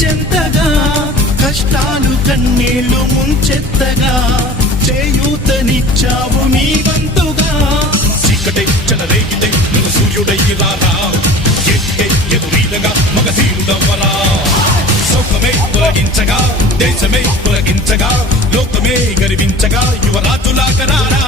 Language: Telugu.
చెంతగా కష్టాలు కన్నీళ్లు ముంచెత్తగా చేయూతనిచ్చావు నీ వంతుగా చీకటే చెలరేగితే నువ్వు సూర్యుడై రారా ఎదురీలగా మగధీరుడవ్వరా సౌఖమే తొలగించగా దేశమే తొలగించగా లోకమే గర్వించగా యువరాజులాగరారా